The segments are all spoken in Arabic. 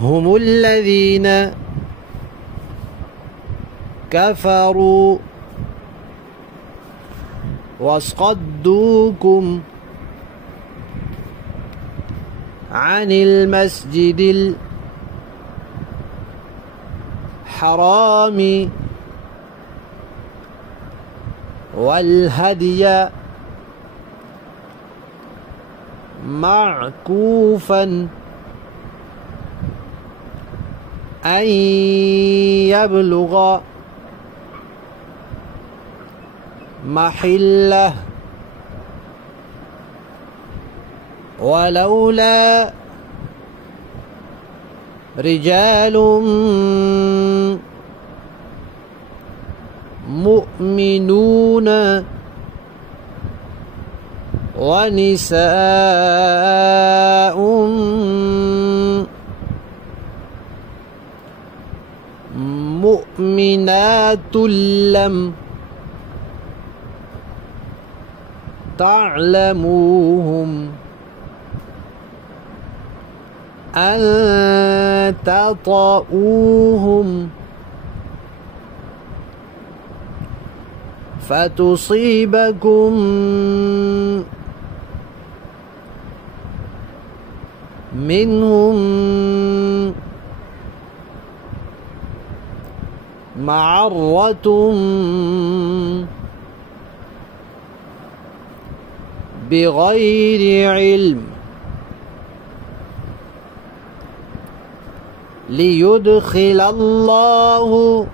هم الذين كفروا وصدوكم عن المسجد الحرام والهدي معكوفا أن يبلغ محله ولولا رجال مؤمنون ونساء مؤمنات لم تعلموهم أن تطؤوهم فتصيبكم منهم معرة بغير علم ليدخل الله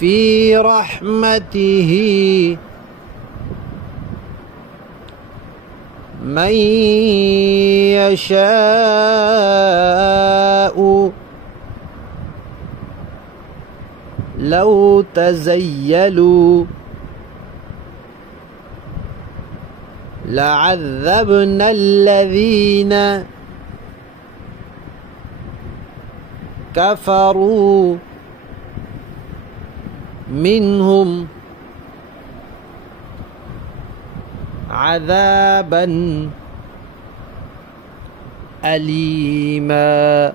في رحمته من يشاء لو تزيلوا لعذبنا الذين كفروا منهم عذابا أليما.